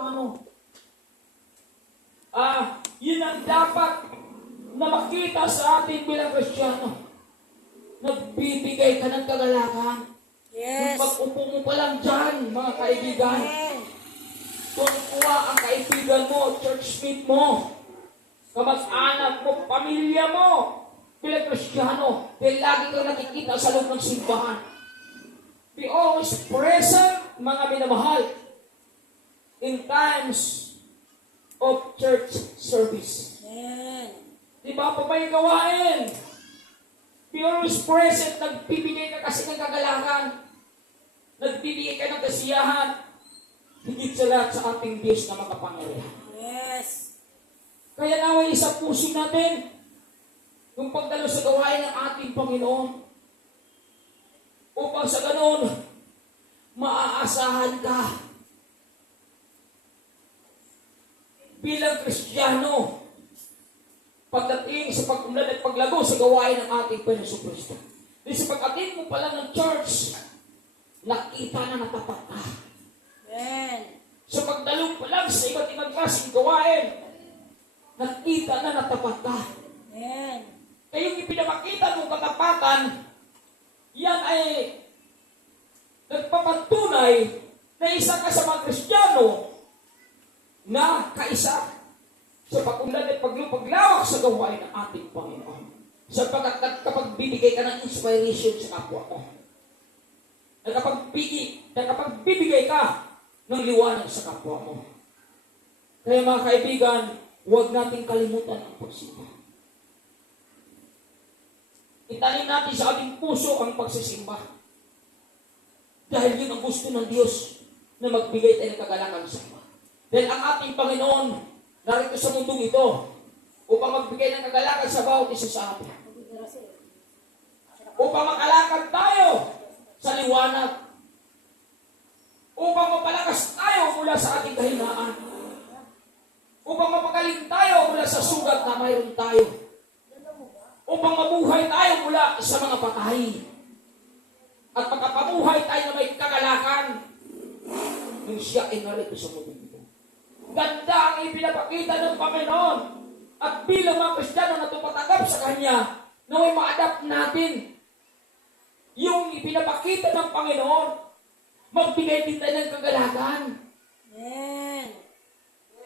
Kristiyano. Yun ang dapat na makita sa atin bilang Kristiyano. Nagbibigay ka ng kagalakan. Yes. Kung pag-upo mo pa lang dyan, mga kaibigan, kung kuha ang kaibigan mo, churchmate mo, kamag-anak mo, pamilya mo, bilang Kristiyano, dahil lagi kang nakikita sa loob ng simbahan. Be always present, mga minamahal, in times of church service. Amen. Di ba pa may gawain? Be always present, nagbibigay ka kasi ng kagalakan. Nagbibigay ka ng kasiyahan. Higit sa lahat sa ating Diyos na makapangyarihan. Yes. Kaya naway sa puso natin, yung pagdalo sa gawain ng ating Panginoon, upang sa ganon, maaasahan ka bilang Kristiyano pagdating sa pag-unlad at paglago sa gawain ng ating Panginoon Kristo. Di sa pag-attend mo pa lang ng church, nakita na natapat ka. Amen. Sa pagdalo pa lang sa iba't ibang klaseng gawain, nakita na natapat ka. Amen. Kaya yung ipinapakita mong katapatan, yan ay nagpapatunay na isa ka sa mga Kristiyano na kaisa sa pag-unlad at paglawak sa gawain ng ating Panginoon. Sapagkat kapag bibigay ka ng inspiration sa kapwa mo, nakapagbibigay ka ng liwanag sa kapwa mo. Kaya mga kaibigan, huwag nating kalimutan ang pagsimba. Itanim natin sa ating puso ang pagsisimba. Dahil yun ang gusto ng Diyos na magbigay tayo ng kagalakan sa iba. Dahil ang ating Panginoon narito sa mundong ito upang magbigay ng kagalakan sa bawat isa sa atin. Upang makalakad tayo sa liwanag. Upang mapalakas tayo mula sa ating kahinaan. Upang mapagaling tayo mula sa sugat na mayroon tayo. Upang mabuhay tayo mula sa mga patay. At makapabuhay tayo na may kagalakan nung siya ay narito sa mundo ito. Ganda ang ipinapakita ng Panginoon. At bilang mga Kristiyano na tumatanggap sa Kanya, na may ma-adapt natin yung ipinapakita ng Panginoon. Magbigay din tayo ng kagalakan. Amen.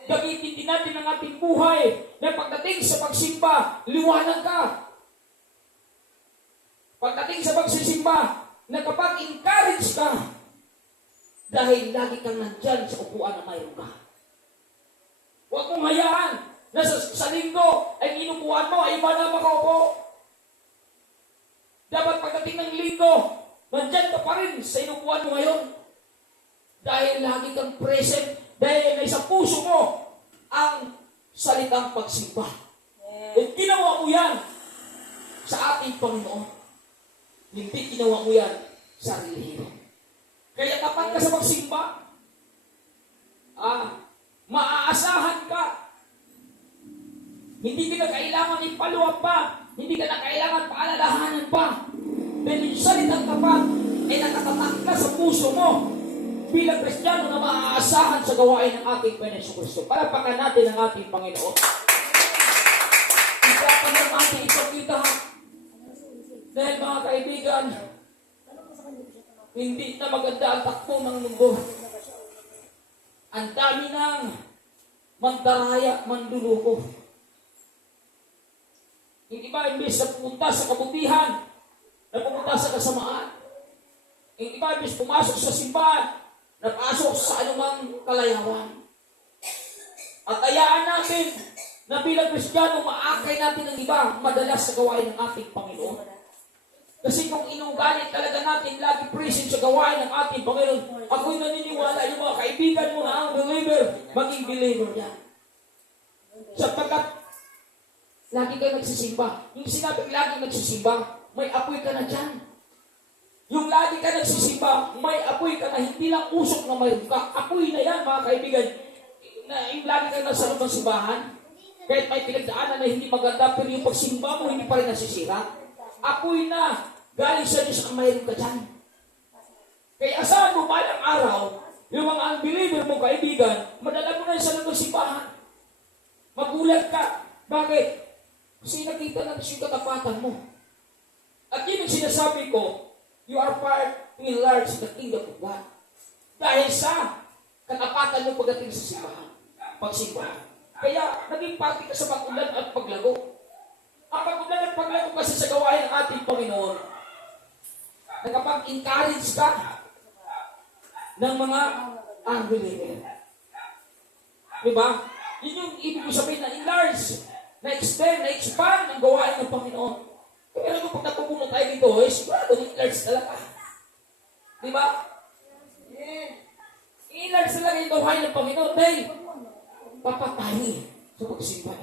Gamitin din natin ang ating buhay na pagdating sa pagsimba, liwanag ka. Pagdating sa pagsisimba, na kapag encourage ka, dahil lagi kang nandyan sa upuan na mayroon ka. Huwag mong hayaan na sa linggo ay inupuan mo, ay iba na makaupo. Dapat pagdating ng linggo, nandyan ka pa rin sa inupuan mo ngayon. Dahil lagi kang present, dahil may sa puso mo ang salitang pagsimba. At ginawa mo yan sa ating Panginoon. Hindi ginawa mo yan sa relihiyon. Kaya tapat ka sa pagsimba. Maaasahan ka. Hindi ka na kailangan ipaluwag pa. Hindi ka na kailangan paalalahanan pa. Dahil yung salitang tapat ay nakatatak ka sa puso mo bilang Kristiyano na maaasahan sa gawain ng ating Panginoon Kristo. Palapakan natin ang ating Panginoon. Ika pa ng ating ipagkita. Dahil mga kaibigan, hindi na maganda ang takbo ng mundo. Ang dami ng mandaraya, manduluko. Yung iba, imbes na pumunta sa kabutihan, na pumunta sa kasamaan. Yung iba, imbes pumasok sa simbahan, napasok sa anumang kalayawan. At ayaan natin na bilang Kristiyano, maakay natin ang iba madalas sa gawain ng ating Panginoon. Kasi kung inuugali talaga natin lagi present sa gawain ng ating Panginoon, ako'y naniniwala yung mga kaibigan mo na ang believer, maging believer yan. Sapagkat lagi kayo nagsisimba. Yung sinabing lagi nagsisimba, may apoy ka na dyan. Yung lagi ka nagsisimba, may apoy ka na hindi lang usok na mayroon ka. Apoy na yan, mga kaibigan. Na yung lagi ka nasa loob ng simbahan, kahit may pinagdaanan na hindi maganda, pero yung pagsimba mo hindi pa rin nasisira. Apoy na. Galing sa Diyos ang mayroon ka dyan. Kaya asahan mo balang araw, yung mga unbeliever mo kaibigan, madala sa loob ng simbahan. Magulat ka. Bakit? Kasi nakita natin yung katapatan mo. At yun ang sinasabi ko, you are part to enlarge the kingdom of God. Dahil sa katapatan mo pagdating sa simbahan. Pagsimbahan. Kaya naging parte ka sa pag-ulan at paglago. Ang pag-ulan at paglago kasi sa gawain ng ating Panginoon, nakapag-encourage ka ng mga unbeliever. Diba? Yun yung ibig ko sabihin na enlarge, na extend, na expand ang gawain ng Panginoon. Kaya kung pag natupunan tayo dito, sigurado enlarge talaga. Diba? I-enlarge talaga yung gawain ng Panginoon dahil papatayin sa pagsimba.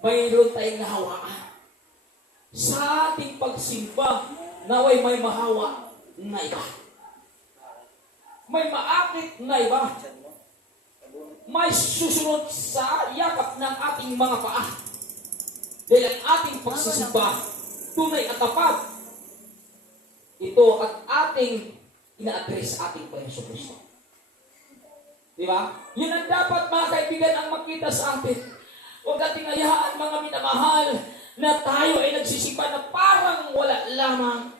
Mayroon tayong nahawaan. Sa ating pagsimba, naway may mahawa na iba. May maakit na iba. May susunod sa yakap ng ating mga paa. Dahil ang ating pagsisimba, tunay at tapat. Ito at ating ina-address sa ating Panginoon Kristo. Di ba? Yun ang dapat mga kaibigan ang makita sa atin. Huwag nating hayaan mga minamahal na tayo ay nagsisimba na parang wala lamang.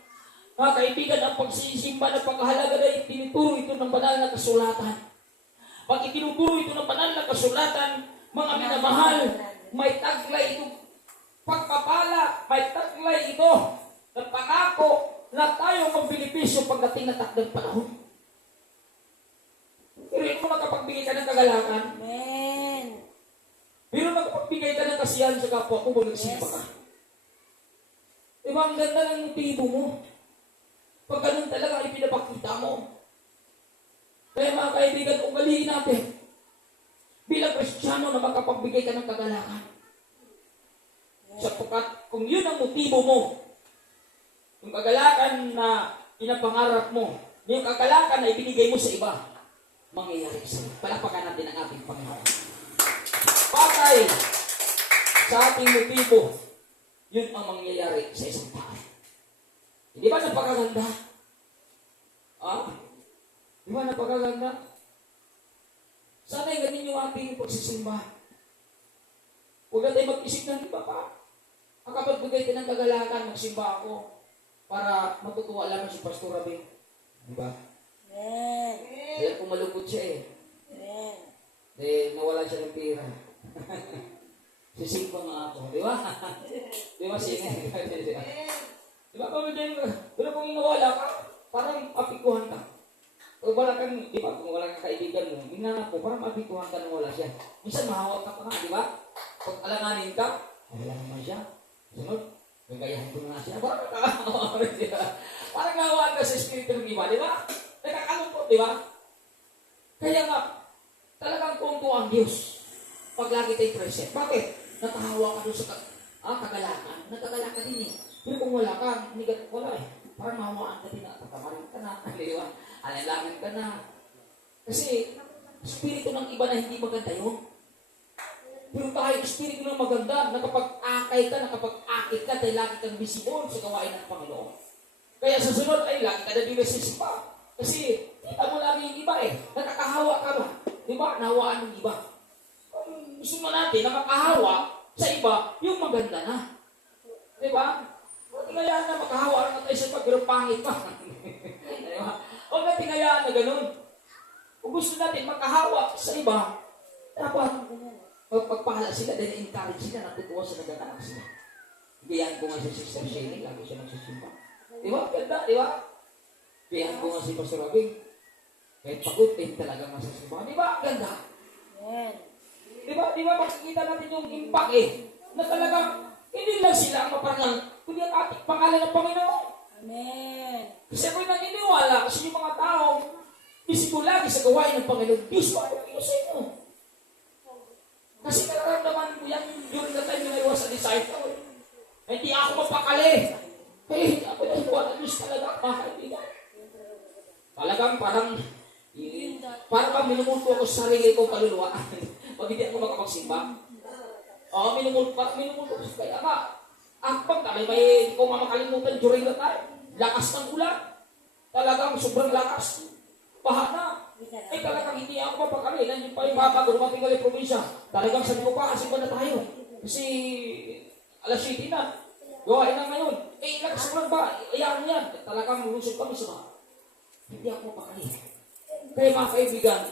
Mga kaibigan, ang pagsisimba na pagkahalaga na itinuturo ito ng banal na kasulatan. Pag itinuturo ito ng banal na kasulatan, mga minamahal, may taglay ito pagpapala, may taglay ito na pangako na tayo magbilipisyo pagdating na takdang panahon. Pero mo nakapagbigay ka ng kagalakan. Amen. Pero nakapagbigay ka ng kasiyahan sa kapwa kung magsimba ka. Diba, ang ganda ng motibo mo. Pag ganun talaga ay pinapakita mo. Kaya mga kaibigan, ugaliin natin. Bilang Kristiyano na makapagbigay ka ng kagalakan. Sapagkat kung yun ang motibo mo, yung kagalakan na pinapangarap mo, yung kagalakan na ibinigay mo sa iba, mangyayari sa iyo. Palapakan natin ang ating Panginoon. Patay sa ating motibo, yun ang mangyayari sa isang tao. Hindi ba napakaganda? Di ba napakaganda? Sana'y ganun yung ating pagsisimba. Huwag na tayo mag-isip ng iba pa. Ang kapagbigay din ng kagalakan, magsimba ako para matutuwa lang si Pastor Rabing. Di ba? Amen. Kaya pumalupot siya eh. Amen. Dahil nawala siya ng pera. Sisimba nga ako. Di ba? Di ba siya? Di ba pero kung nawala ka, parang apikuhan ka. Kung wala kang, di ba, kung wala kang kaibigan mo, minana po, parang apikuhan ka nang wala siya. Minsan mahawak ka pa nga, di ba? Pag alanganin ka, wala naman siya. Sunod, gagayahan ko na siya. Parang nakakawa di ba? Parang nawaan ka sa espiritu ng iba, di ba? Nakakalungkot, di ba? Kaya nga, talagang tunto ang Diyos pag lagi tayo present. Bakit? Natahawa ka doon sa kagalakan. Nagkagalakan din eh. Pero kung wala ka, hindi ka wala eh. Parang mahawaan ka din na, pagkamarin ka na, di ba? Alalangin ka na. Kasi, espiritu ng iba na hindi maganda yun. Pero tayo, espiritu ng maganda, nakapag-akay ka, nakapag-akit ka, dahil lagi kang visible sa gawain ng Panginoon. Kaya sa sunod ay lagi ka na dinesispa. Kasi, kita mo lagi yung iba eh. Nakakahawa ka ba? Di ba? Nahawaan ng iba. Kung gusto mo natin na makahawa sa iba, yung maganda na. Di ba? Huwag tingayaan na makahawa na tayo sa iba, pero pangit pa. Di ba? Huwag na tingayaan na ganun. Kung gusto natin makahawa sa iba, dapat magpagpahala sila dahil encourage sila, natutuwa sa nagaganak sila. Gayahan ko nga si Sister Shelley, lagi siya nagsisimpa. Di ba? Ganda, di ba? Gayahan ko nga si Pastor Rabing. Kahit pagod, talaga masasimpa. Di ba? Ganda. Amen. Di ba? Di ba? Makikita natin yung impact eh. Na talagang, hindi lang sila ang maparang, kundi ang ating pangalan ng Panginoon. Amen. Kasi ako'y naniniwala, kasi yung mga tao, bisito lagi sa gawain ng Panginoon, Diyos ko ay sa inyo. Kasi nararamdaman ko yan, during the time na iwas sa disciple. Hindi ako mapakali. Hindi ako naniwala, Diyos talaga, mga kaibigan. Talagang parang minumulto ako sa sarili ko kaluluwa. Pag hindi ako makapagsimba. Minumulto ako. Kaya nga, akpag kami, kung makalimutan during the time, lakas ng ulan. Talagang sobrang lakas. Baha na. Eh talagang hindi ako mapakali. Nandiyan pa yung bata ko, dumating galing probinsya. Talagang sabi ko pa, kasi ba na tayo? Kasi alas 7 na. Gawain na ngayon. Eh, lakas mo lang ba? Ayan yan. Talagang lulusog kami sa mga. Hindi ako mapakali. Kaya mga kaibigan,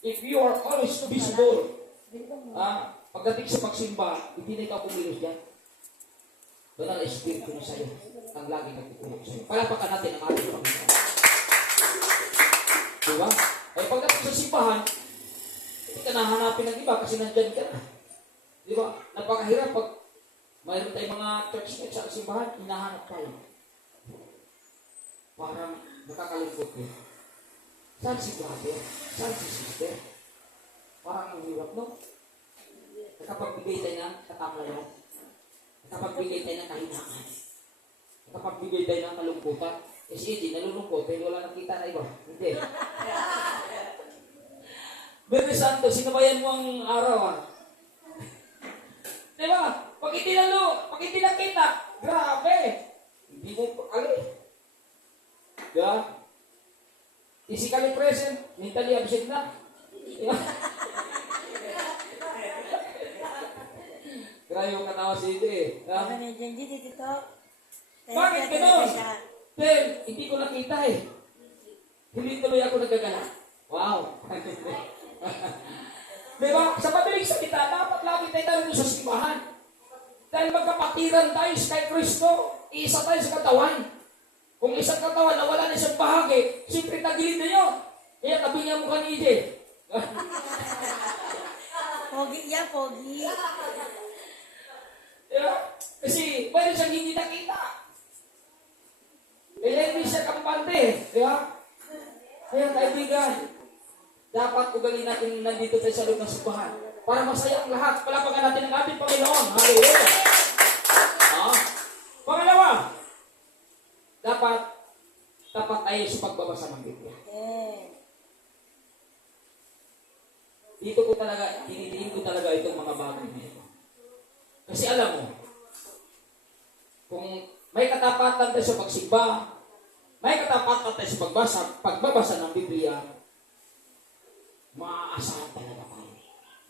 if you are always visible, pagdating sa pagsimba, hindi na ikaw pumilos dyan. Doon ang espiritu na sa'yo. Ang lagi nagtutulog sa'yo. Palapakan natin ang ating Panginoon. Diba? Eh pagdating sa simbahan, hindi ka nahanapin ng iba kasi nandyan ka na. Diba? Napakahirap pag mayroon tayong mga churchmates sa simbahan, hinahanap tayo. Parang nakakalungkot yun. Saan si brother? Saan si sister? Parang ang hirap, no? Nakapagbigay tayo ng katamlayan. Nakapagbigay tayo ng kahinaan. Nakapagbigay tayo ng kalungkutan. Eh si Eddie, nalulungkot dahil wala nakita na iba. Hindi. Bebe Santo, sinabayan mo ang araw, Diba? Pag hindi nakita, grabe. Hindi mo pakali. Diba? Physically present, mentally absent na. Diba? Grabe yung katawa si Eddie. Bakit gano'n? Then, hindi ko nakita eh. Hindi tuloy ako nagagala. Wow! Diba? Sa madaling salita, dapat lagi tayo narito sa simbahan. Dahil magkapatiran tayo kay Kristo, isa tayo sa katawan. Kung isang katawan na wala na siyang bahagi, siyempre tagilid na yun. Kaya tabi niya mukha ni Ije. Pogi yan, pogi. Diba? Kasi mayroon siyang hindi nakita. Kaya hindi siya kampante. Diba? Kaya kaibigan, dapat ugali natin nandito tayo sa loob ng simbahan para masaya ang lahat. Palapagan natin ang ating Panginoon. Hallelujah! Pangalawa, dapat tapat tayo sa pagbabasa ng Biblia. Dito ko talaga, hinihiling ko talaga itong mga bagay na ito. Kasi alam mo, kung may katapatan tayo sa pagsimba, may katapatan tayo sa pagbabasa ng Biblia, maaasahan talaga tayo.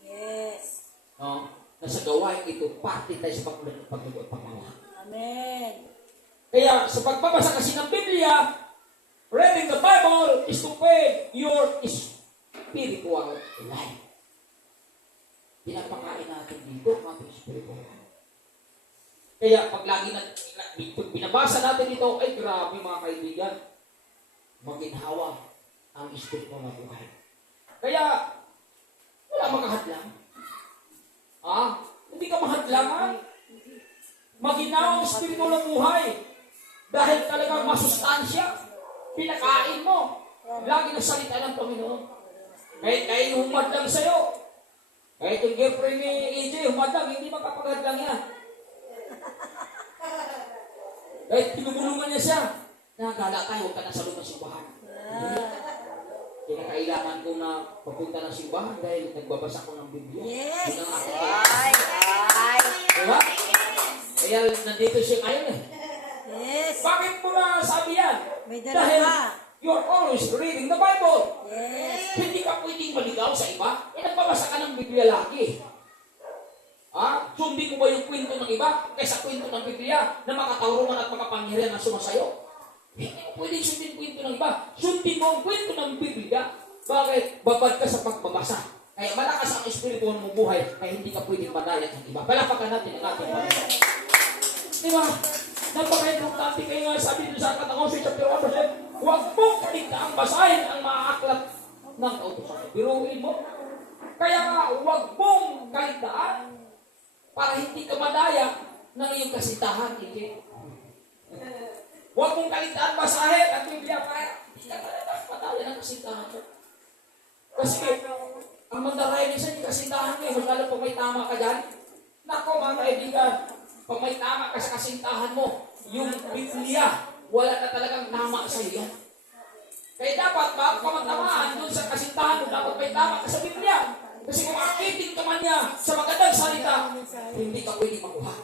Yes. No? Na sa gawain ito, parte tayo sa pagmamahal. Amen. Kaya sa pagbabasa kasi ng Biblia, reading the Bible is to feed your spiritual life. Pinapakain natin dito ang ating spiritual life. Kaya pag lagi binabasa natin ito, ay grabe mga kaibigan, maginhawa ang spiritual na buhay. Kaya, wala makahadlang. Hindi ka mahadlangan. Maginaw ang spiritual na buhay. Dahil talagang masustansya. Pinakain mo. Lagi na salita ng Panginoon. Kahit kayo humadlang sa'yo. Kahit yung girlfriend ni AJ, humadlang, hindi makapaghadlang yan. Kahit pinubulungan niya siya. Nagala tayo, huwag ka na sa loob ng simbahan. Kailangan ko na papunta ng simbahan dahil nagbabasa ko ng Biblia. Yes! Diba? Kaya nandito siya ngayon eh. Yes! Bakit mo na sabi yan? May Dahil dalawa. you're always reading the Bible. Yes! Hindi ka pwedeng maligaw sa iba. Nagbabasa ka ng Biblia lagi. Sundin mo ba yung kwento ng iba kaysa kwento ng Biblia na makatauruman at makapangyarihan na sumasayo? Hindi mo pwedeng sundin kwento ng iba. Sundin mo ang kwento ng Biblia. Bakit? Babad ka sa pagbabasa. Kaya malakas ang espiritu mo buhay kaya hindi ka pwedeng madayat ng iba. Palapakan natin ang ating Panginoon. Diba? Napaka-importante kayo nga sabi doon sa Katangosay chapter 1 verse 8, huwag mong kaligtaang basahin ang mga aklat ng kautusan. Biruin mo. Kaya nga, huwag mong kaligtaan para hindi ka madaya ng iyong kasintahan. Hindi. Huwag mong kaligtaan basahin ang Biblia para hindi ka madaya ng kasintahan. Kasi ang mandaray minsan yung kasintahan mo, magkala pag may tama ka dyan. Nako mga kaibigan, pag may tama ka sa kasintahan mo, yung Biblia, wala na talagang tama sa iyo. Kaya dapat, bago ka magtamaan doon sa kasintahan mo, dapat may tama ka sa Biblia. Kasi kung akitin ka man niya sa magandang salita, hindi ka pwede makuha.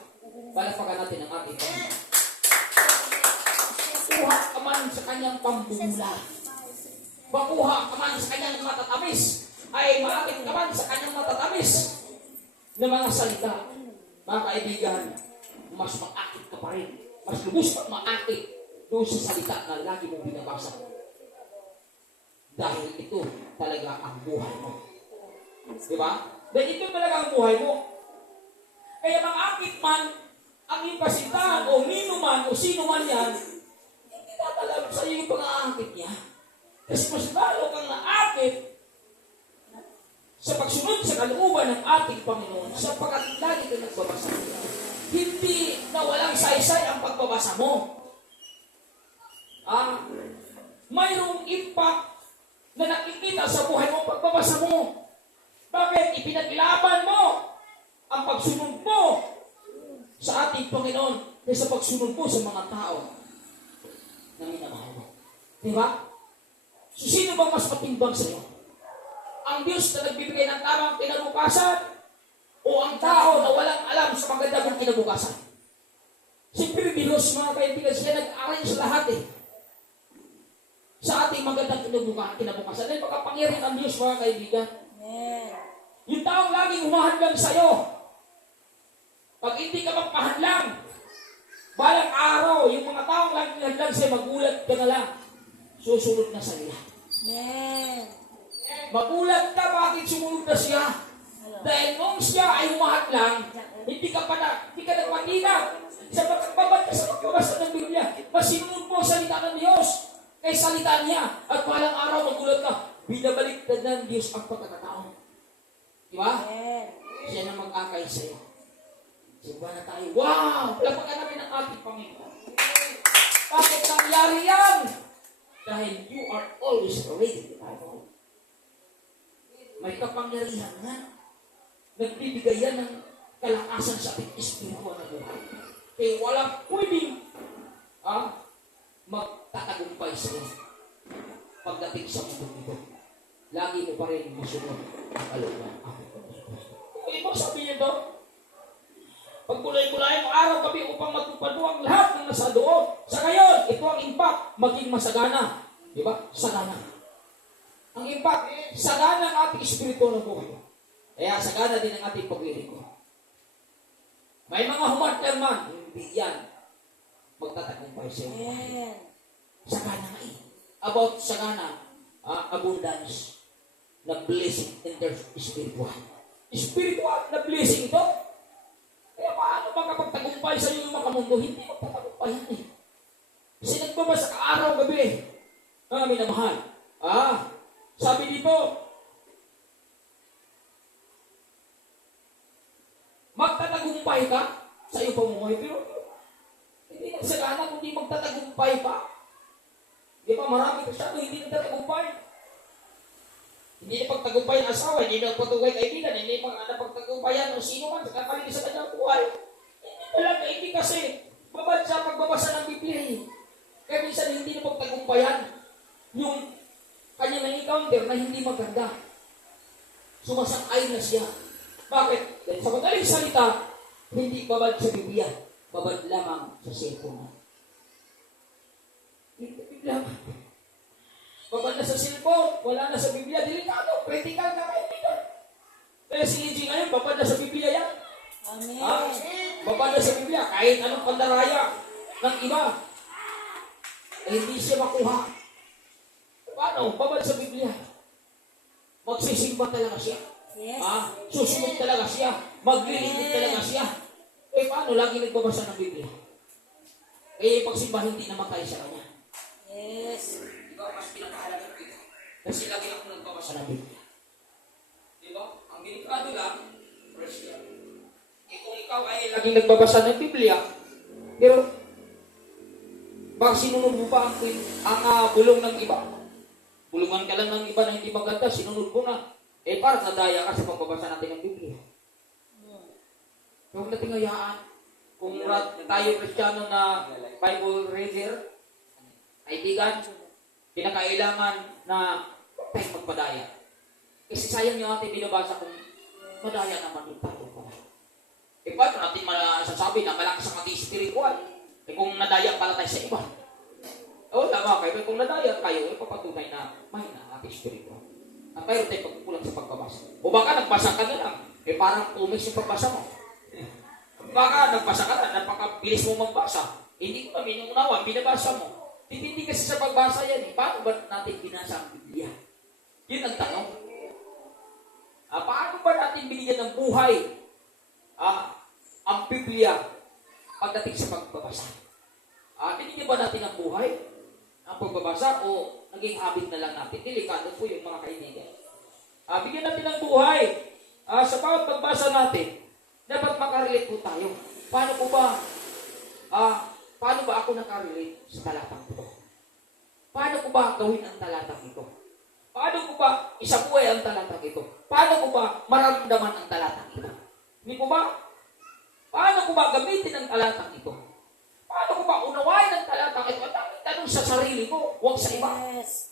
Palapakan natin ang ating Panginoon. Kuha ka man sa kanyang pambula. makuha ka man sa kanyang matatamis, ay maakit ka man sa kanyang matatamis na mga salita. Mga kaibigan, mas maakit ka pa rin. Mas lubos ka maakit doon sa salita na lagi mong binabasa. Dahil ito talaga ang buhay mo. Diba? Dahil ito talaga ang buhay mo. Kaya maakit man ang iyong kasintahan o nino man o sino man yan, hindi tatalab sa iyo yung pang-aakit niya. Kasi mas lalo kang naakit sa pagsunod sa kalooban ng ating Panginoon sapagkat lagi ka nagbabasa. Hindi na walang saysay ang pagbabasa mo. Mayroong impact na nakikita sa buhay mo pagbabasa mo. Bakit? Ipinaglaban mo ang pagsunod mo sa ating Panginoon kaysa pagsunod mo sa mga tao na minamahal mo. Diba? So, sino bang mas matimbang sa iyo? Ang Diyos na nagbibigay ng tamang kinabukasan o ang tao na walang alam sa maganda mong kinabukasan? Siyempre, Diyos, mga kaibigan, siya nag-arrange sa lahat sa ating magandang kinabukasan. Dahil makapangyarihan ang Diyos, mga kaibigan. Amen. Yung taong laging humahadlang sa iyo, pag hindi ka magpahadlang, balang araw, yung mga taong laging hadlang sa'yo, magulat ka na lang. Susunod na sa iyo. Amen. Magulat ka, bakit sumunod na siya? Dahil nung siya ay humahadlang, hindi ka nagpatinag sa pagkakababad ka sa pagkabasa ng Biblia. Masinunod mo ang salita ng Diyos kay salita niya. At balang araw, magulat ka, binabaliktad ng Diyos ang pagkakataon. Diba? Amen. Siya na mag-akay sa iyo. Simba na tayo. Wow! Palapakan namin ang ating Panginoon. Bakit nangyari yan? Dahil you are always ready to die. May kapangyarihan na nagbibigay yan ng kalakasan sa ating espiritual na buhay. Kaya walang pwedeng magtatagumpay sa iyo pagdating sa mundo nito. Lagi mo pa rin masunod ang kalooban. Kung ibang sabihin ito, pagkulay-kulay mo araw kami upang magpapatuwa ang lahat ng nasa doon. Sa ngayon, ito ang impact, maging masagana. Diba? Sagana. Ang impact, sagana ang ating espiritu ng buhay. Kaya sagana din ang ating paglilingkod. May mga humarter man, hindi yan magtatagumpay sa iyo. Amen. Sagana nga About sagana, abundance na blessing in their spiritual. Spiritual na blessing ito. Kaya paano makapagtagumpay sa iyo yung mga mundo? Hindi magtatagumpay yan Kasi nagbabasa ka araw-gabi. Minamahal. Sabi dito, magtatagumpay ka sa iyong pamumuhay. Pero hindi nagsagana kung di magtatagumpay pa. Di ba marami kasyado hindi nagtatagumpay. Hindi na pagtagumpay ng asawa, hindi na pagtagumpay kaibigan, hindi na pagtagumpayan ng sino man sa kakaligid sa kanyang buhay. Hindi talaga, hindi kasi babad sa pagbabasa ng Biblia. Kaya minsan hindi na pagtagumpayan yung kanyang encounter na hindi maganda. Sumasang-ay na siya. Bakit? Dahil sa madaling salita, hindi babad sa Biblia, babad lamang sa cellphone. Biblia. Babad na sa cellphone, wala na sa Biblia, delikado, critical na kaibigan. Kaya si Liji ngayon, babad na sa Biblia yan. Amen. Babad na sa Biblia, kahit anong pandaraya ng iba, hindi siya makuha. Paano? Babad sa Biblia. Magsisimba talaga siya. Yes. Susunod talaga siya. Maglilingkod talaga siya. Paano? Lagi nagbabasa ng Biblia. Yung pagsimba hindi namatay sa kanya. Yes. Diba? Mas pinakahalaga dito. Kasi lagi ako nagbabasa ng Biblia. Diba? Ang delikado lang, Christian. Kung ikaw ay laging nagbabasa ng Biblia, pero baka sinunod mo pa ang bulong ng iba. Bulungan ka lang ng iba na hindi maganda, sinunod mo na. Parang nadaya ka sa pagbabasa natin ng Biblia. Huwag natin hayaan. Kung tayo Kristiyano na Bible reader, kaibigan, pinakailangan na huwag tayong magpadaya. Kasi sayang yung ating binabasa kung madaya naman yung tayo pala. Paano natin masasabi na malakas ang ating spiritual? Kung nadaya pala tayo sa iba. O, tama kayo. Kung nadaya kayo, ipapatunay na may na ating spirito. At mayroon tayong pagkukulang sa pagkabasa. O baka nagbasa ka na lang. Parang comics yung pagbasa mo. Baka nagbasa ka na, napakabilis mo magbasa. Hindi ko kami nung unawa, binabasa mo. Hindi kasi sa pagbasa yan. Paano ba natin binasa ang Biblia? Yun ang tanong. Paano ba natin binigyan ng buhay ang Biblia pagdating sa pagbabasa? Binigyan ba natin ng buhay ang pagbabasa o naging habit na lang natin? Delikado po yung mga kaibigan. Bigyan natin ng buhay. Sa bawat pagbasa natin, dapat makarelate po tayo. Paano ba ako nakarelate sa talatang ito? Paano ko ba gawin ang talatang ito? Paano ko ba isabuhay ang talatang ito? Paano ko ba maramdaman ang talatang ito? Hindi ko ba? Paano ko ba gamitin ang talatang ito? Paano ko ba unawain ang talatang ito? At ang tanong sa sarili ko, huwag sa iba. Yes.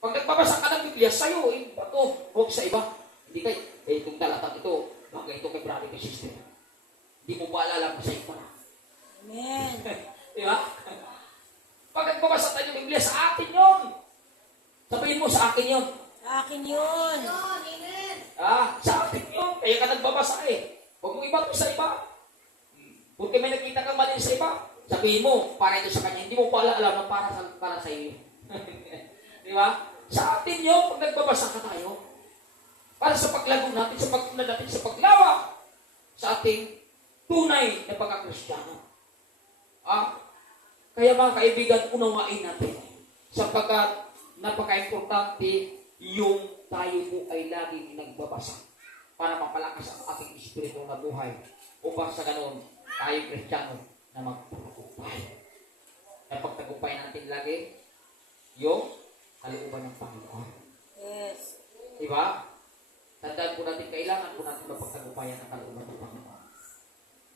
Pag nagbabasa ka ng Biblia, sa'yo, ito, huwag sa iba. Hindi kayo, itong talatang ito, bagay ito kay brother kay sister. Hindi mo ba alala pa sa iba na? Amen. Di ba? Pag nagbabasa tayo ng Biblia, sa atin yun. Sabihin mo, sa akin yun. Sa akin yun. Sa atin yun. Kaya ka nagbabasa eh. Huwag mo iba to sa iba. Kung may nakita kang mali sa iba, sabihin mo, para ito sa kanya. Hindi mo pala alam na para sa iyo. Di ba? Sa atin yun, pag nagbabasa ka tayo. Para sa paglago natin, sa pagtunad natin, sa paglawa sa ating tunay na pagkakristyano. Kaya mga kaibigan, unawain natin. Sapagkat napaka-importante yung tayo po ay laging nagbabasa para mapalakas ang ating espiritu na buhay. Upang sa ganoon, tayo Kristiyano na magpapagupay. Napagtagumpay natin lagi yung kalooban ng Panginoon. Yes. Diba? Tandaan po natin, kailangan po natin mapagtagumpayan ang kalooban ng Panginoon.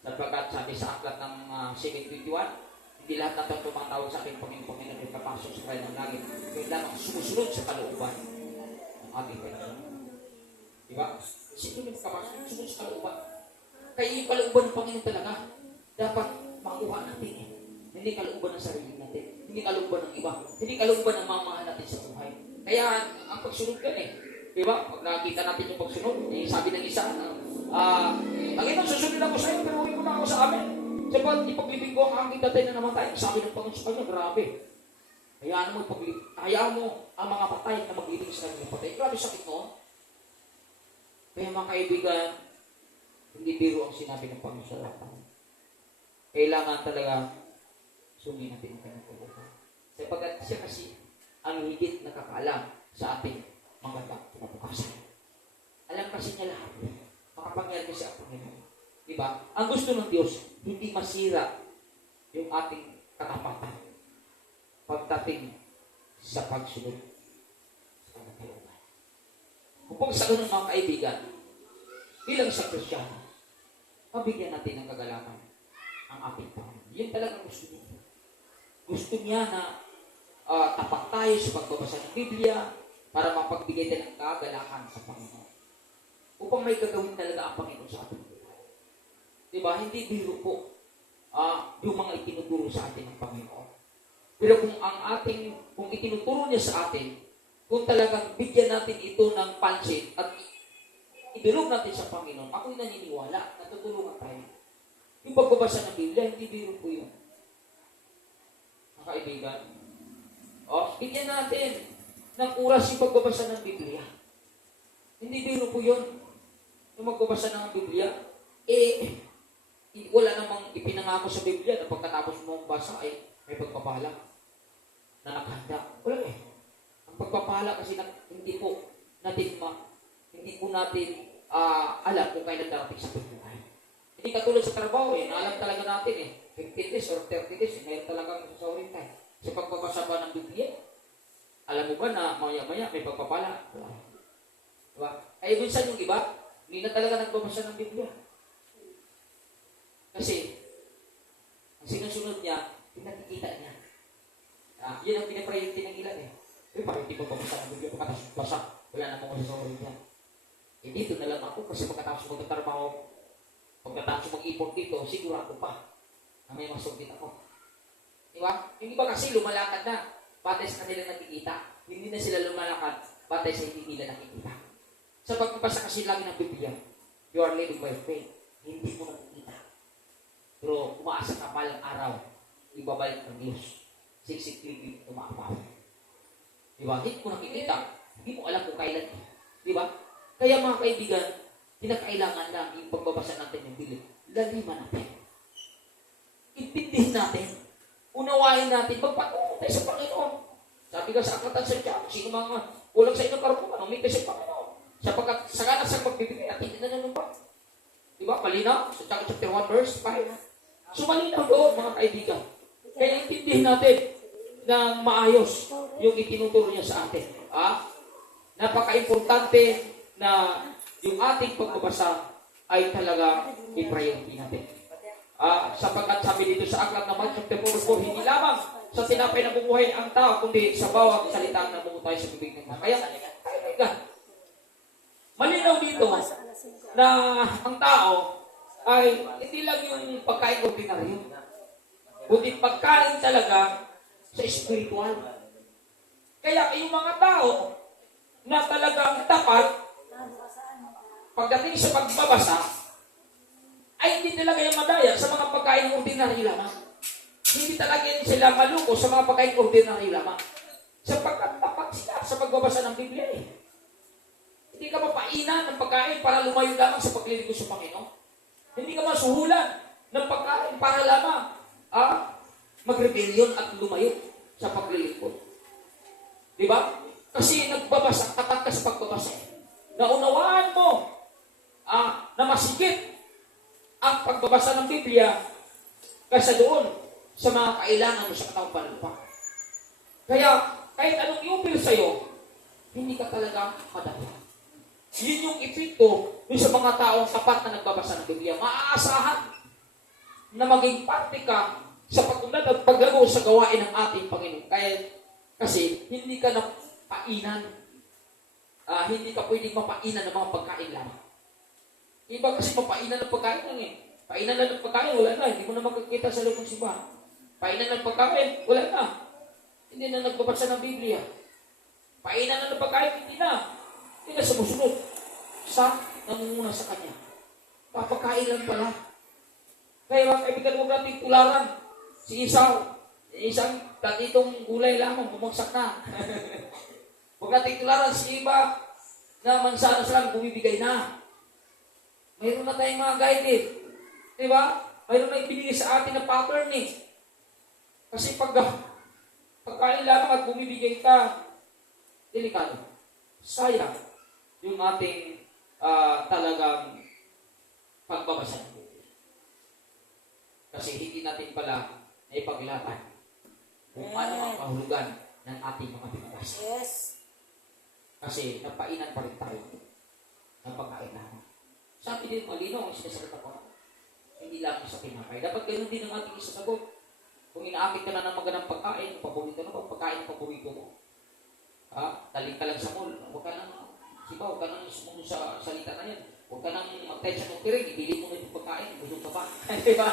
Sapagkat sabi sa aklat ng 7:21, hindi lahat natin tumatawag sa ating Panginoon ay papasok sa kaya ng langit. Kailangan sumusunod sa kalooban ng ating Panginoon. Diba? Sino yung kapasok? Sumunod sa kalooban. Kaya yung kalooban ng Panginoon talaga, dapat makuha natin eh. Hindi kalooban ng sarili natin. Hindi kalooban ng iba. Hindi kalooban ng mga mahal natin sa buhay. Kaya ang pagsunod yan eh. Diba? Pag nakita natin yung pagsunod, sabi ng isa, Panginoon, susunod ako sa iyo, pero huwag mo na ako sa amin. Sabat, ipaglibig ko ang aking tatay na namatay. Sabi ng Panginoon sa kanya, grabe. Hayaan mo ang mga patay na maglibig sa kanyang patay. Grabe sakit noon. Kaya mga kaibigan, hindi biro ang sinabi ng Panginoon sa lahat. Kailangan talaga sundin natin ang kanyang pagbubuhay. Sapagkat siya kasi ang higit nakakaalam sa ating mga kinabukasan. Alam kasi niya lahat. Makapangyari kasi ang Panginoon. Diba? Ang gusto ng Diyos, hindi masira yung ating katapatan pagdating sa pagsunod sa kanyang. Kung sa ganun mga kaibigan, bilang sa Kristiyano, mabigyan natin ng kagalakan ang ating Panginoon. Yan talaga gusto niya. Gusto niya na tapat tayo sa pagbabasa ng Biblia para mapagbigay tayo ng kagalakan sa Panginoon. Upang may gagawin talaga ang Panginoon sa ating buhay. Diba? Hindi biro po yung mga itinuturo sa atin ng Panginoon. Pero kung itinuturo niya sa atin, kung talagang bigyan natin ito ng pansin at idulog natin sa Panginoon, ako'y naniniwala, natutulungan tayo. Yung pagbabasa ng Biblia, hindi biro po yun. Mga kaibigan, bigyan natin ng oras yung pagbabasa ng Biblia. Hindi biro po yun. Yung magbabasa ng Biblia, wala namang ipinangako sa Biblia na pagkatapos mo basa ay may pagpapala na nakahanda. Wala eh. Ang pagpapala kasi hindi po natin alam kung kailan darating sa pagbuhay. Hindi katulad sa trabaho alam talaga natin 15 days or 30 days, mayroon talagang sasawarin tayo. Sa pagbabasa ba ng Biblia, alam mo ba na maya-maya may pagpapala? Diba? Kaya minsan yung iba, hindi na talaga nagbabasa ng Biblia. Kasi, ang sinusunod niya, pinakikita niya. Yun ang pinapriority ng ilan parang hindi pa babasa ng Biblia, pagkatapos basa, wala na mong masasawarin niya. Dito na lang ako kasi pagkatapos magtatrabaho, pagkatapos mag-ipon dito, sigurado pa na may masugit ako. Di ba? Yung iba kasi lumalakad na, batay sa kanilang nakikita. Hindi na sila lumalakad, batay sa hindi nila nakikita. Sa pagbabasa kasi lagi ng Biblia, you are living by faith. Hindi mo nakikita. Pero umaasa ka palang araw, ibabalik ng Diyos. Siksik-ligid, umaapaw. Di ba? Hindi mo nakikita. Hindi mo alam kung kailan. Di ba? Kaya mga kaibigan, kinakailangan lang yung pagbabasa natin ng Biblia. Laliman natin. Intindihin natin. Unawain natin. Magpatungo tayo sa Panginoon. Sabi ka sa Akatan sa Tiyago, sino mga kulang sa inyong karupungan, umintay sa Panginoon. Sapagkat sa kanas ang magbibigay at hindi na nanumpa. Di ba? Malinaw? Sa Tiyago chapter 1 verse 5. So malinaw doon mga kaibigan. Kaya intindihin natin ng maayos yung itinuturo niya sa atin. Napaka-importante na yung ating pagbabasa ay talaga i-priority natin. Sapagkat sabi dito sa aklat ng Mark chapter 4, hindi lamang sa tinapay na bumuhay ang tao, kundi sa bawat salitang namumutay sa bibig ng tao. Kaya, malinaw dito na ang tao ay hindi lang yung pagkain ordinaryo, kundi pagkain talaga sa spiritual. Kaya yung mga tao na talagang tapat pagdating sa pagbabasa, ay hindi talaga yung madaya sa mga pagkain ordinaryo lamang. Hindi talaga sila maluko sa mga pagkain ordinaryo lamang. Sapagkat tapat sila sa pagbabasa ng Biblia eh. Hindi ka mapainan ng pagkain para lumayo lamang sa paglilingkod sa Panginoon. Hindi ka masuhulan ng pagkain para lamang magrebelyon at lumayo sa paglilingkod. Di ba? Kasi nagbabasa, tapat ka sa pagbabasa. Naunawaan mo na masigit ang pagbabasa ng Biblia kaysa doon sa mga kailangan mo sa katawang panlupa. Kaya, kahit anong iupil sa'yo, hindi ka talaga madali. Yun yung epekto dun sa mga taong tapat na nagbabasa ng Biblia. Maaasahan na maging parte ka sa pagtunad at paglago sa gawain ng ating Panginoon. Kasi hindi ka napainan. Hindi ka pwedeng mapainan ng mga pagkain lamang. Iba kasi mapainan ng pagkain lang eh. Painan lang ng pagkain, wala na. Hindi mo na makikita sa loob ng simbahan. Painan ng pagkain, wala na. Hindi na nagbabasa ng Biblia. Painan na ng pagkain, hindi na. Hindi na sumusunod. Sa namumuna sa Kanya. Papakain lang pala. Kaya mga kaibigan, huwag natin tularan. Si Isaw, isang tatitong gulay lamang, bumagsak na. Huwag natin tularan si iba na mansanas lang, bumibigay na. Mayroon na tayong mga guided. Diba? Mayroon na ibinigay sa atin na pattern eh. Kasi pagkain lamang at bumibigay ka, delikado. Sayang yung ating talagang pagbabasa. Kasi hindi natin pala na ipaglaban kung ano ang kahulugan ng ating mga binabasa. Yes. Kasi napainan pa rin tayo ng pagkain lamang. Sabi din, malino ang sinasagot ako. Hindi lang sa pinakay. Dapat ganun din ang ating isasagot. Kung inaakit ka na ng magandang pagkain, paborito na ba? Pagkain ang paborito mo. Taling ka lang sa mall. Huwag ka nang, huwag ka nang sumunod sa salita na yan. Huwag ka nang mag-type sa nutiring. Ibili mo na yung pagkain. Busog ka pa. Diba?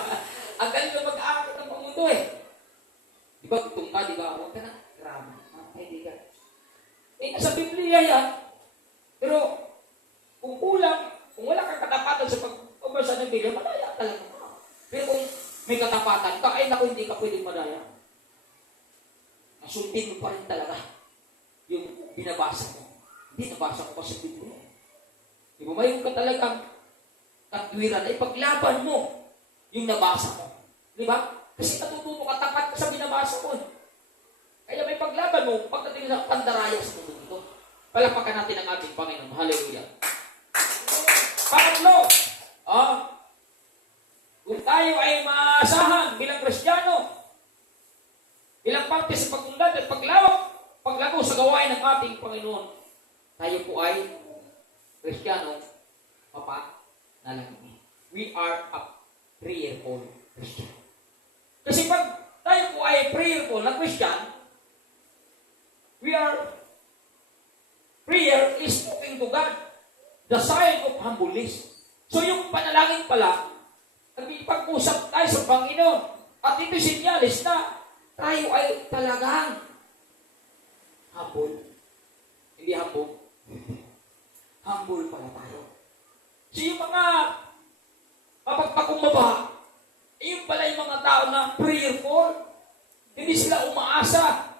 Ang galing ka mag-aakit ng pamundo eh. Diba? Gutom ka, diba? Huwag ka nang grabe. Kaibigan. Nasa Biblia yan. Pero, kung kulang, kung wala kang katapatan sa pagbabasa ng Biblia, madaya talaga. Pero kung may katapatan ka, ay naku, hindi ka pwedeng madaya. Nasundin mo pa rin talaga yung binabasa mo. Hindi, nabasa ko pa sa Biblia. Di ba, mayroon ka talagang katwiran ay paglaban mo yung nabasa mo. Di ba? Kasi natututo ka, tapat ka sa binabasa mo. Kaya may paglaban mo, pagdating sa pandaraya sa mundo dito. Palapakan natin ang ating Panginoon. Hallelujah. Pangatlo, kung tayo ay maasahan bilang Kristiyano, bilang parte sa pagtundad at paglago sa gawain ng ating Panginoon, tayo po ay Kristiyano, mapanalangin. We are a prayerful Christian. Kasi pag tayo po ay prayerful na Christian, prayer is talking to God. The sign of humbleness. So yung panalangin pala, nagpipag-usap tayo sa Panginoon. At ito sinyalis na tayo ay talagang humble. Hindi humble. Humble pala tayo. So yung mga mapagpakumbaba, yung pala yung mga tao na prayerful. Hindi sila umaasa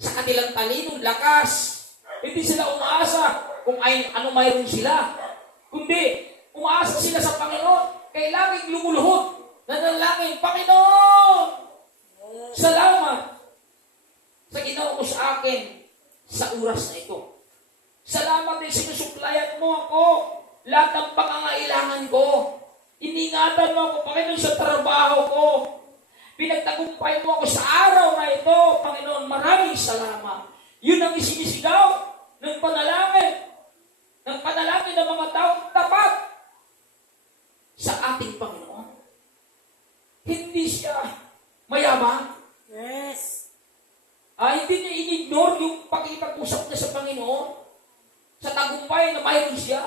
sa kanilang talinong lakas. Hindi sila umaasa kung ano mayroon sila. Kundi, umaasa sila sa Panginoon. Kaya laging lumuluhod. Nanalangin, Panginoon! Salamat sa ginawa mo sa akin sa oras na ito. Salamat din sinusuplayan mo ako lahat ng pangangailangan ko. Iningatan mo ako, Panginoon, sa trabaho ko. Pinagtagumpay mo ako sa araw na ito, Panginoon. Maraming salamat. Yun ang isinisigaw ng panalangin. Ng panalangin ng mga taong tapat sa ating Panginoon. Hindi siya mayabang. Yes. Hindi niya in-ignore yung pakikipag-usap niya sa Panginoon. Sa tagumpay na mayroon siya.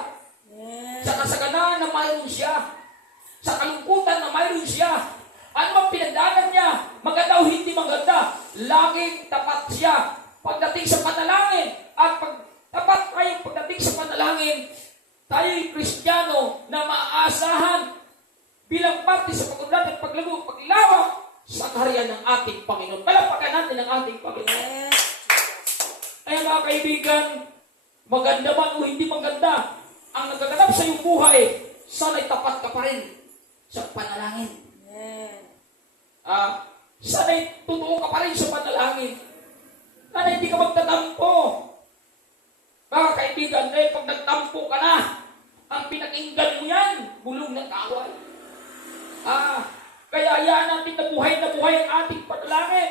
Yes. Sa kasaganaan na mayroon siya. Sa kalungkutan na mayroon siya. Ano mang pinagdaanan niya, maganda o hindi maganda, laging tapat siya. Pagdating sa panalangin, at tapat tayo pagdating sa panalangin, tayo'y Kristiyano na maaasahan bilang parte sa pag-unlad at paglawak sa kaharian ng ating Panginoon. Palakpakan natin ang ating Panginoon. Yes. Kaya mga kaibigan, maganda man o hindi maganda, ang nagaganap sa iyong buhay, sana'y tapat ka pa rin sa panalangin. Amen. Sana'y totoo ka pa rin sa panalangin. Sana'y hindi ka magtatampo. Mga kaibigan, dahil pag nagtampo ka na, ang pinakinggan mo yan, bulong ng kaaway. Kaya hayaan natin na buhay ang ating panalangin.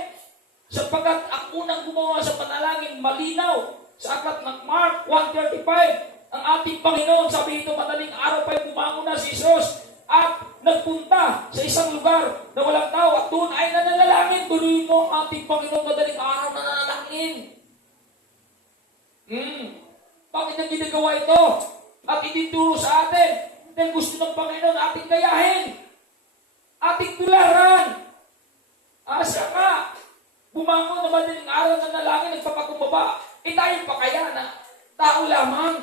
Sapagkat ang unang gumawa sa panalangin, malinaw. Sa aklat ng Mark 1:35, ang ating Panginoon, sabi ito, madaling araw pa'y bumangon na si Jesus at nagpunta sa isang lugar na walang tao at doon ay nananalangin. Tuloy mo ang ating Panginoon, madaling araw na nananalangin. Bakit ang ginagawa ito? At ituturo sa atin dahil gusto ng Panginoon ating gayahin, ating tularan. Siya nga, bumangon na madaling araw na nanalangin, nagpapakumbaba. Tayo pa kaya na tao lamang?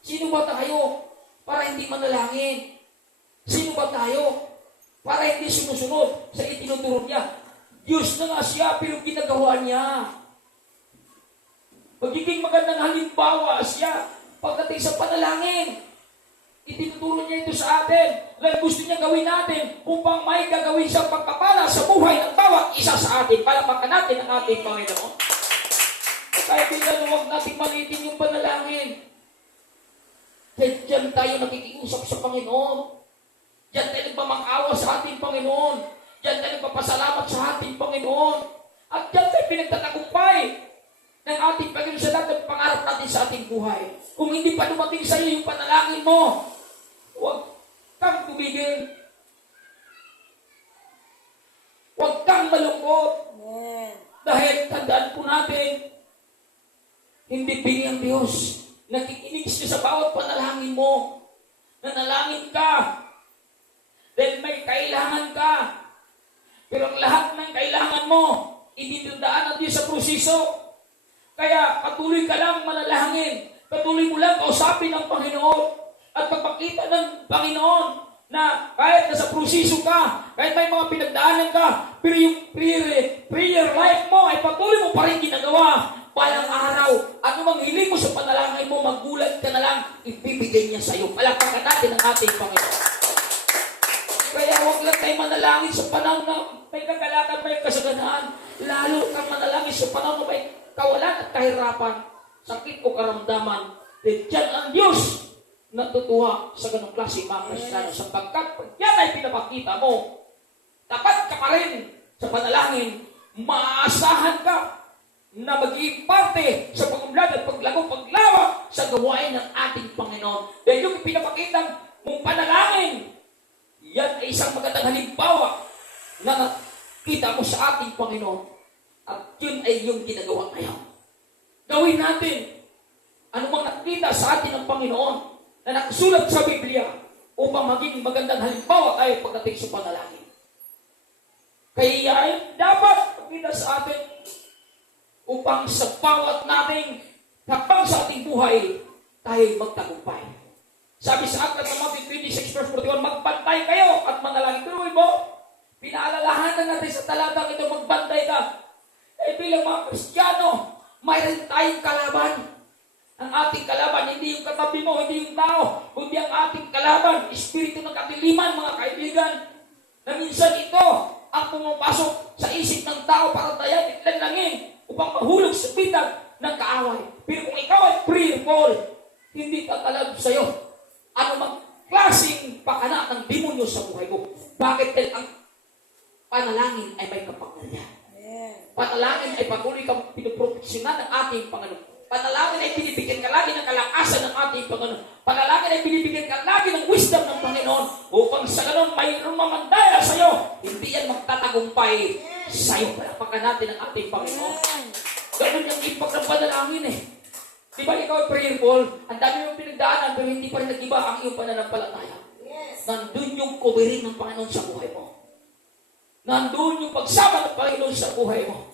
Sino ba tayo para hindi manalangin? Sino ba tayo para hindi sumusunod sa itinuturo niya? Diyos na nga siya, pero ginagawa niya. Magiging magandang halimbawa siya pagdating sa panalangin. Itinuturo niya ito sa atin. Dahil gusto niya gawin natin upang may gagawin siyang pagpapala sa buhay ng bawat isa sa atin. Palakpakan natin ang ating Panginoon. Kaya tingnan, huwag natin malitin yung panalangin. Dahil dyan tayo nakikiusap sa Panginoon. Dyan tayo nagmamang-awa sa ating Panginoon. Dyan tayo nagpapasalamat sa ating Panginoon. At dyan tayo pinagtatagumpay ng ating Panginoon sa lahat ng pangarap natin sa ating buhay. Kung hindi pa dumating sa iyo yung panalangin mo, huwag kang tumigil. Huwag kang malungkot. Amen. Dahil tandaan po natin, hindi bingi ang Diyos. Nakikinig siya sa bawat panalangin mo. Nanalangin ka. Dahil may kailangan ka. Pero ang lahat ng kailangan mo, idinudaan ang Diyos sa proseso. Kaya patuloy ka lang manalangin. Patuloy mo lang kausapin ng Panginoon. At pagpakita ng Panginoon na kahit nasa proseso ka, kahit may mga pinagdaanan ka, pero yung prayer life mo ay patuloy mo pa rin ginagawa. Balang araw, ano mang hiling mo sa panalangin mo, magulat ka na lang, ibibigay niya sa iyo. Palakpakan natin ang ating Panginoon. Kaya huwag lang tayo manalangin sa panahon na may kagalakan, may kasaganaan. Lalo kang manalangin sa panahon na may kawalan at kahirapan, sakit o karamdaman. Dahil dyan ang Diyos natutuwa sa ganong klase mga Kristiyano. Sapagkat pag yan ay pinapakita mo, tapat ka pa rin sa panalangin, maaasahan ka na magiging parte sa pag-unlad at paglawak sa gawain ng ating Panginoon. Dahil yung pinapakita mong panalangin, yan ay isang magandang halimbawa na nakita mo sa ating Panginoon. At yun ay yung ginagawa ngayon. Gawin natin anumang nakita sa atin ng Panginoon na nakasulat sa Biblia upang maging magandang halimbawa tayo pagdating sa panalangin. Kaya ay dapat makita sa atin upang sa bawat nating habang sa ating buhay, tayo magtagumpay. Sabi sa Aklat ng Matthew 26 verse 41, magbantay kayo at manalangin. Pero mo, pinaalalahanan natin sa talatang ito, magbantay ka. Eh bilang mga Kristiyano, mayroon tayong kalaban. Ang ating kalaban, hindi yung katabi mo, hindi yung tao, kundi ang ating kalaban, espiritu ng katiliman, mga kaibigan. Na minsan ito ang pumapasok sa isip ng tao para tayan itlanangin upang mahulog sa bitag ng kaaway. Pero kung ikaw ay prayerful, hindi tatalab sa'yo ano mang klaseng pakana ng demonyo sa buhay mo. Bakit? Dahil ang panalangin ay may kapangyarihan. Panalangin ay patuloy kang pinuproteksyonan ng ating Panginoon. Panalangin ay binibigyan ka lagi ng kalakasan ng ating Panginoon. Panalangin ay binibigyan ka lagi ng wisdom ng Panginoon upang sa ganon mayroong mamandaya sa iyo. Hindi yan magtatagumpay sa iyo. Palapakan natin ang ating Panginoon. Ganon yung impact ng panalangin eh. Di ba ikaw ay prayerful? Ang dami mong pinagdaanan pero hindi pa rin nag-iba ang iyong pananampalataya. Nandun yung covering ng Panginoon sa buhay mo. Nandun yung pagsama ng Panginoon sa buhay mo.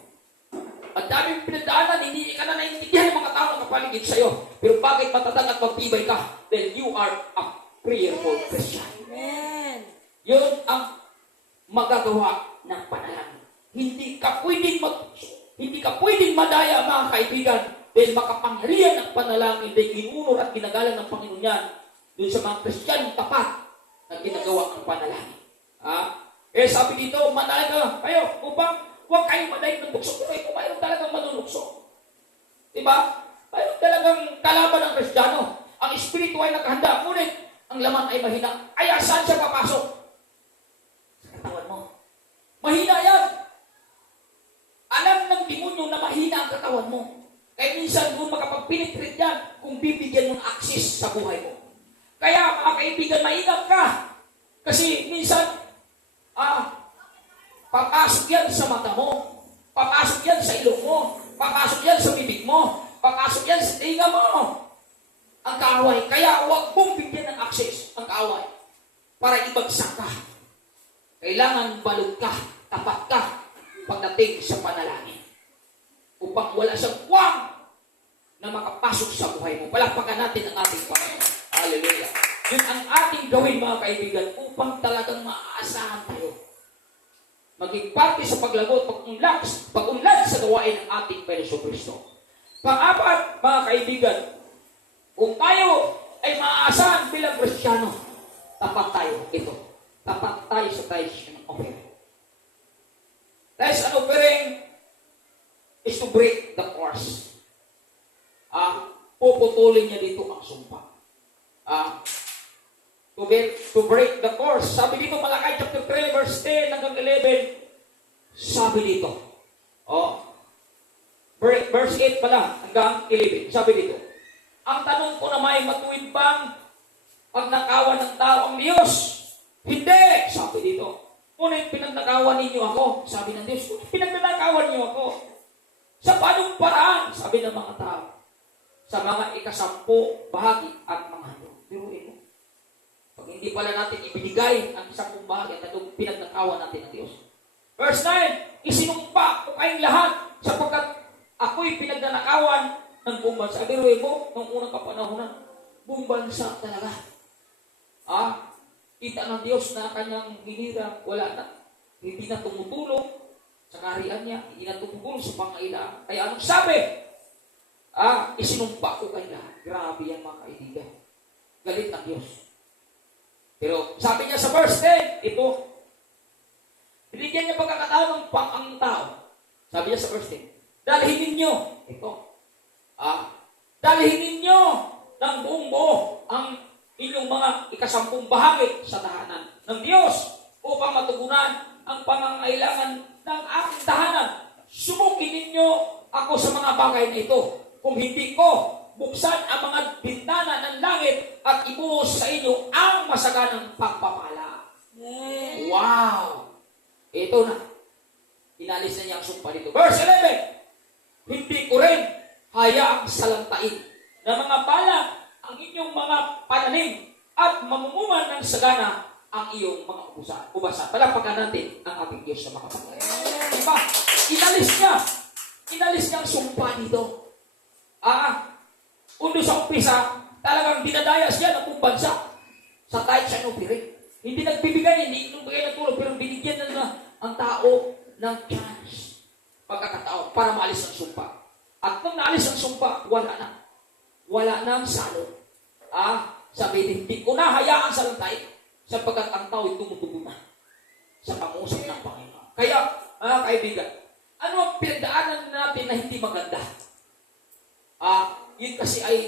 Ang daming pinagdaanan, hindi ka na naiintindihan ng mga tao na kapaligid sa iyo. Pero bakit matatag at magtibay ka? Then you are a prayerful Christian. Amen. Yun ang magagawa ng panalangin. Hindi ka pwedeng madaya, mga kaibigan, dahil makapangyarihan ng panalangin, dahil ginunor at ginagalang ng Panginoon yan doon sa mga Kristiyanong tapat na ginagawa ang panalangin. Sabi dito, manalangin kayo upang huwag kayong madaig ng bukso. Pero kung mayroon talagang manunukso. Diba? Mayroon talagang kalaban ng Kristiyano. Ang espiritu ay nakahanda, ngunit ang laman ay mahina. Kaya saan siya papasok? Sa katawan mo. Mahina yan. Alam ng demonyo na mahina ang katawan mo. Kaya minsan kung makapag-penetrate yan, kung bibigyan mo ng access sa buhay mo. Kaya mga kaibigan, maingat ka. Kasi minsan, papasok yan sa mata mo, papasok yan sa ilong mo, papasok yan sa bibig mo, papasok yan sa tinga mo. Ang kaaway. Kaya huwag mong bigyan ng access ang kaaway para ibagsak ka. Kailangan balog ka, tapat ka pagdating sa panalangin. Upang wala siyang kuwang na makapasok sa buhay mo. Palakpakan natin ang ating Panginoon. Hallelujah. Yun ang ating gawin, mga kaibigan, upang talagang maaasahan tayo. Maging parte sa paglagot, pag-unlad sa gawain ng ating Panginoon Kristo. Pang-apat, mga kaibigan, kung tayo ay maaasahan bilang Kristiyano, tapat tayo. Ito. Tapat tayo sa tithes and offering. Tithes and offering is to break the curse. Puputulin niya dito ang sumpa. To break the curse. Sabi dito, Malakay chapter 3, verse 10 hanggang 11. Sabi dito. Verse 8 pala hanggang 11. Sabi dito. Ang tanong ko naman, matuwid bang pagnakawan ng tao ang Diyos? Hindi! Sabi dito. Ngunit pinagnakawan ninyo ako. Sabi ng Diyos, ngunit pinagnakawan niyo ako. Sa paanong paraan? Sabi ng mga tao. Sa mga ikasampu bahagi at mga handog. Biruin mo. Pag hindi pala natin ibinigay ang isang bahagi at itong pinagnakawan natin ng Diyos. Verse 9, isinumpa ko kayong lahat sapagkat ako'y pinagnanakawan ng buong bansa. Biruin mo, nung unang kapanahonan, buong bansa talaga. Kita ng Diyos na kanyang hinira, wala na. Hindi na tumutulong sa kaharian niya, hindi na tumutulong sa pangailangan. Kaya anong sabi? Isinumpa ko kayo lahat. Grabe yan, mga kaibigan. Galit ng Diyos. Pero sabi niya sa verse 10, ito, binigyan niya pagkakataon ng pang-ang tao. Sabi niya sa verse 10, dalhin ninyo, ito, dalhin ninyo ng buong buo ang inyong mga ikasampung bahagi sa tahanan ng Diyos upang matugunan ang pangangailangan ng aking tahanan. Sumukin ninyo ako sa mga bagay na ito. Kung hindi ko buksan ang mga bintana ng langit at ibuhos sa inyo ang masaganang pagpapala. Amen. Wow! Ito na. Inalis na niya ang sumpa dito. Verse 11, hindi ko rin hayaang salantain na mga bala ang inyong mga pananim at mamumungan ng sagana ang iyong mga ubasa. Palapakan natin ang ating Diyos na makapangyarihan. Diba? Inalis niya ang sumpa dito. Undo sa umpisa, talagang dinadayas niya ng buong bansa sa kahit siya nupirin. Hindi nagbibigay ng tulong, pero binigyan na ang tao ng chance, pagkakataon, para maalis ang sumpa. At nung naalis ang sumpa, wala nang salot. Sabi, hindi ko na hayaan sa lantay, sapagkat ang tao ay tumutugon na sa pangusap ng Panginoon. Kaya, mga kaibigan, ano ang pinagdaanan natin na hindi maganda? Yun kasi ay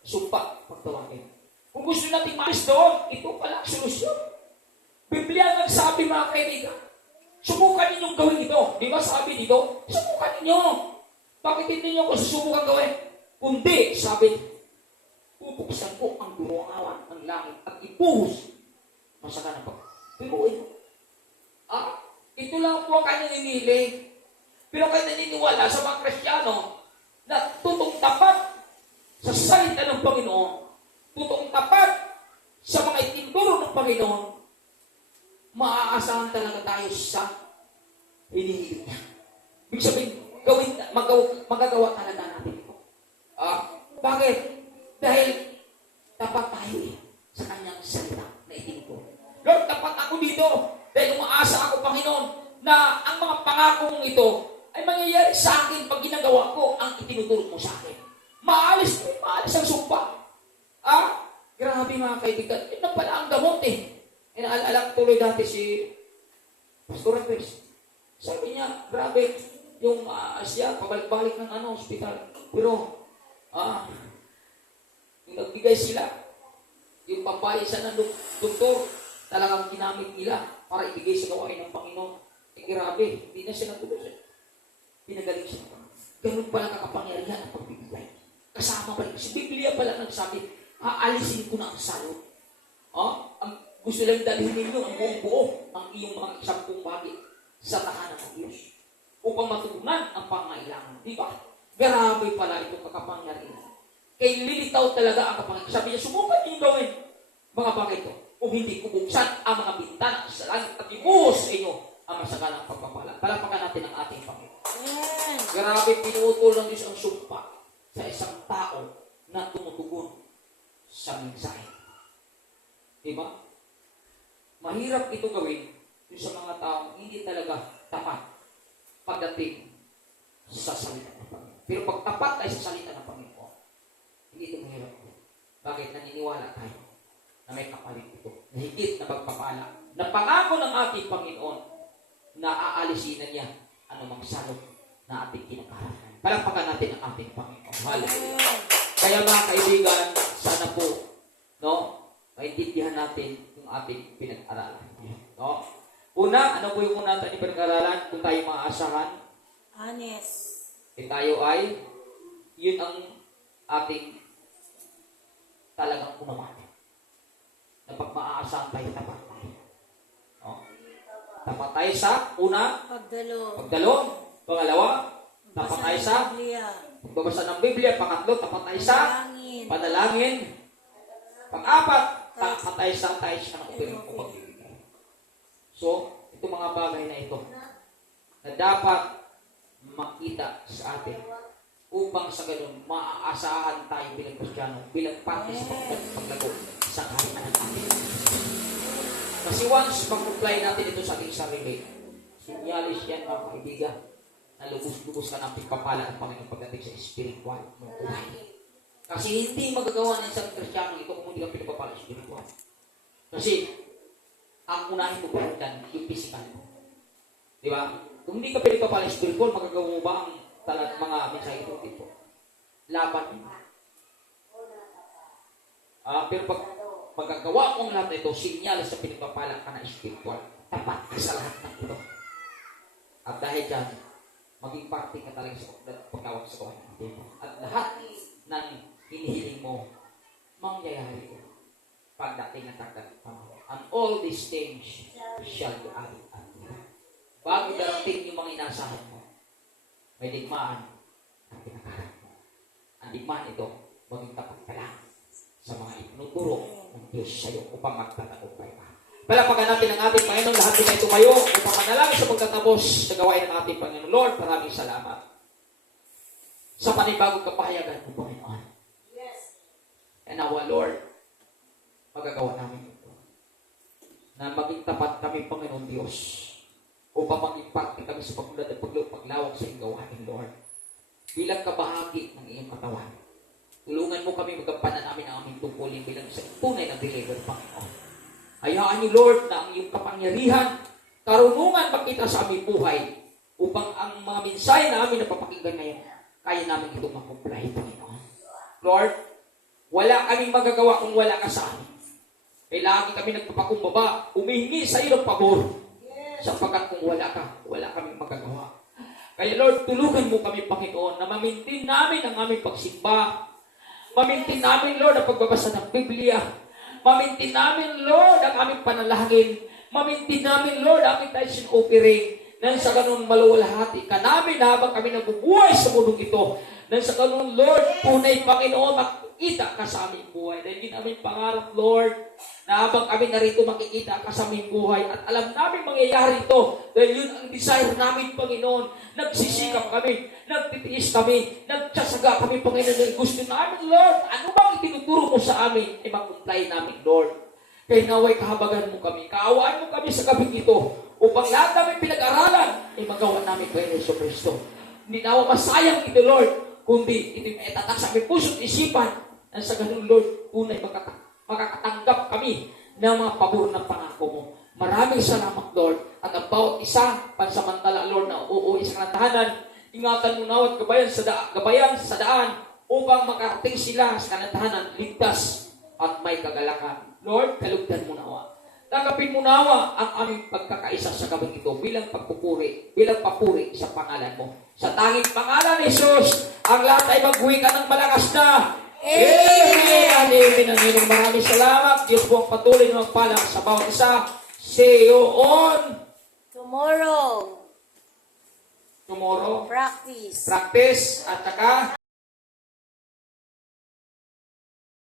sumpa, pagtawagin. Kung gusto natin maalis doon, ito pala ang solusyon. Biblia nagsabi, mga kaibigan, subukan ninyong gawin ito. Di ba sabi dito? Subukan ninyo. Bakit hindi niyo ko susubukan gawin? Kundi, sabi, pupuksan ko ang duruangawan ng langit at ipuhos masaka na pa. Pinuin mo. Ito lang po ang kanyang inili. Pero kayo naniniwala sa mga Kristiyano na tutong tapat sa salita ng Panginoon, tutong tapat sa mga itinduro ng Panginoon, maaasahan talaga tayo sa hinihiling niya. Ibig sabihin, magagawa talaga natin ito. Bakit? Dahil tapat tayo sa kanyang salita na itinduro. Lord, tapat ako dito dahil umaasa ako, Panginoon, na ang mga pangako mong ito ay mangyayari sa akin pag ginagawa ko ang itinuturo mo sa akin. Maalis ang sumpa. Grabe mga kaibigan. Yun na pala ang gamot eh. Inaalala ko tuloy dati si Pastor Chris. Sabi niya, grabe, yung siya, pabalik-balik ng hospital. Pero, yung nagbigay sila, yung pampaisa ng doktor, talagang ginamit nila para ibigay sa gawain ng Panginoon. Grabe, hindi na siya natuloy. Pinagaling siya. Ganun pala kakapangyarihan ang pagbibigay. Kasama pa rin. Si Biblia pala nagsabi, aalisin ko na ang salot. Ang gusto lang dalhin ninyo ang buong buo, ang iyong mga 10 bagay sa tahanan ng Diyos upang matugunan ang pangailangan. Di ba? Grabe pala itong kakapangyarihan. Kaya lilitaw talaga ang kapangyarihan. Sabi niya, subukan niyo gawin mga bagay ito. Kung hindi kubuksan ang mga bintana sa langit at ibuhos sa inyo ang masagalang pagpapala. Palapakan natin ang ating Panginoon. Amen. Grabe, pinutol ng Diyos ang sumpa sa isang tao na tumutugon sa mensahe. Diba? Mahirap ito gawin yung sa mga taong hindi talaga tapat pagdating sa salita ng Panginoon. Pero pag tapat tayo sa salita ng Panginoon, hindi ito mahirap. Bakit? Naniniwala tayo na may kapalit ito, na higit na pagpapala, na pangako ng ating Panginoon na aalisin na niya anumang salot na ating kinakaharapin. Palapakan natin ang ating Panginoon. Hallelujah. Kaya mga kaibigan, sana po, maintindihan natin yung ating pinag-aralan. No? Una, ano po yung una natin pinag-aralan? Kung tayo maaasahan, Honest. tayo ay, yun ang ating talagang unaman. Na pag maaasahan tayo, tapat tayo. No? Tapat tayo sa una, pagdalo. Pangalawa, tapat tayo sa pagbabasa ng Biblia. Pangatlo, tapat tayo sa panalangin. Pang-apat, tapat tayo sa ng operang o pagbibigay. So, itong mga bagay na ito na dapat makita sa atin upang sa ganun, maaasahan tayo bilang Kristiyano, bilang parte sa paglago sa kaharian natin. Kasi once mag-apply natin ito sa ating sarili, sinyalis yan mga kaibigan, na lubos-lubos ka ng pagpapala ng Panginoon pagdating sa spiritual ng buhay. Kasi hindi magagawa ng isang Kristiyano ito kung hindi ka pinagpapala spiritual. Kasi, ang unahin mo pa rin yung physical mo. Di ba? Kung hindi ka pinagpapala spiritual, magagawa mo ba ang mga mensahe ito? Laban mo. Pero pag magagawa mo ang lahat na ito, sinyalis sa pinagpapala ka na spiritual. Tapat ka sa lahat ng ito. At dahil dyan, maging parte ka talaga sa pagkawag sa kawan natin. At lahat ng hinihiling mo, mangyayari ko. Pagdating ng tagdag Panginoon. And all these things shall be added unto you. Bago darating yung mga inasahan mo, may digmaan ang pinakaharap mo. Ang digmaan ito, maging tapat ka lang sa mga itinuturo ng Diyos sa iyo upang magtatagumpay ka. Palapagan natin ang ating Panginoon. Lahat din ay tumayo upang manalangin sa pagtatapos sa gawain ng ating Panginoon. Lord, maraming salamat sa panibagong kapahayagan ng Panginoon. And our Lord, magagawa namin ito. Na maging tapat kami, Panginoon Diyos, upang maging parte kami sa pagmulat at paglawak sa iyong gawain, Lord. Bilang kabahagi ng iyong katawan. Tulungan mo kami magampanan namin ang aming tungkulin bilang sa tunay na believer, Panginoon. Hayaan niyo, Lord, na ang iyong kapangyarihan, karunungan makita sa aming buhay upang ang mga mensahe na aming napapakinggan ngayon, kaya namin itong makumplay, Panginoon. Lord, wala kaming magagawa kung wala ka sa amin. Kailangan kami nagpapakumbaba, humihingi sa iyo ng pabor. Sapagkat kung wala ka, wala kaming magagawa. Kaya Lord, tulungan mo kami, Panginoon, na mamintin namin ang aming pagsimba. Mamintin namin, Lord, ang pagbabasa ng Biblia. Mamintin namin, Lord, ang aming panalangin. Mamintin namin, Lord, ang aming tithes and offering. Nang sa ganun maluwalhati ka namin habang kami nabubuhay sa mundong ito. Nang sa ganun, Lord, tunay, Panginoon, makikita ka sa aming buhay. Dahil din aming pangarap, Lord, na habang kami narito makikita ka sa aming buhay. At alam namin mangyayari ito. Dahil yun ang desire namin, Panginoon. Nagsisikap kami, nagtitiis kami, nagsasaga kami, Panginoon. Dahil gusto namin, Lord, ano bang itinuturo mo sa amin, ay mag-comply namin, Lord. Kaya naway kahabagan mo kami, kaawaan mo kami sa gabing ito, upang lahat namin pinag-aralan, ay magawa namin kay Yesu Cristo. Hindi nawa masayang ito, Lord, kundi ito ay tatak sa aming puso't isipan, at sa ganun, Lord, tunay makakatanggap kami ng mga pabor ng pangako mo. Maraming salamat, Lord, at ang bawat isa, pansamantala, Lord, na uuwi sa kanatahanan, ingatan mo nawat gabayan sa daan, upang makarating sila sa kanatahanan, ligtas at may kagalakan. Lord, kalugdan mo nawa. Tanggapin mo nawa ang aming pagkakaisa sa gabing ito bilang papuri sa pangalan mo. Sa tanging pangalan ni Jesus, ang lahat ay magwika ng malakas na Amen! Amen! Amen! Maraming salamat. Diyos po ang patuloy na magpalang sa bawat isa. See you on Tomorrow. tomorrow. Practice. Practice at saka